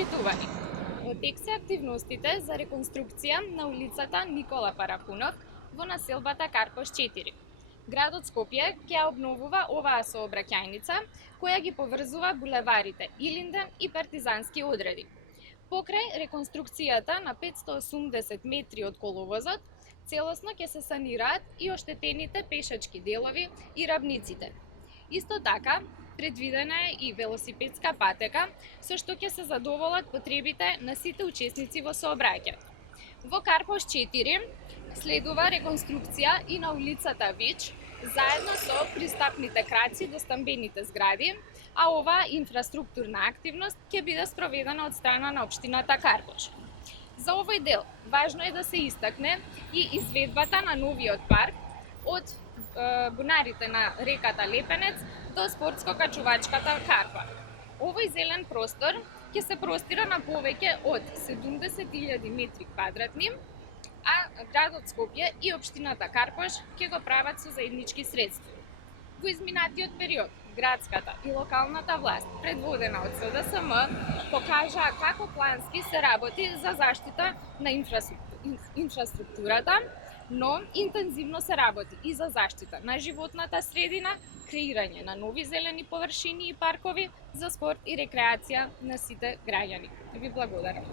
Почитувани, во тек се активностите за реконструкција на улицата Никола Парапунов во населбата Карпош 4. Градот Скопје ќе обновува оваа сообраќајница која ги поврзува булеварите Илинден и Партизански одреди. Покрај реконструкцијата на 580 метри од коловозот, целосно ќе се санираат и оштетените пешачки делови и рабниците. Исто така, предвидена е и велосипедска патека, со што ќе се задоволат потребите на сите учесници во сообраќајот. Во Карпош 4 следува реконструкција и на улицата Вич, заедно со пристапните краци до стамбените згради, а оваа инфраструктурна активност ќе биде спроведена од страна на општината Карпош. За овој дел важно е да се истакне и изведбата на новиот парк од бунарите на реката Лепенец до спортско-качувачката Карпа. Овој зелен простор ќе се простира на повеќе од 70.000 метри квадратни, а градот Скопје и општината Карпош ќе го прават со заеднички средства. Во изминатиот период, градската и локалната власт, предводена од СДСМ, покажаа како плански се работи за заштита на инфраструктурата, но интензивно се работи и за заштита на животната средина, креирање на нови зелени површини и паркови за спорт и рекреација на сите граѓани. Ви благодарам.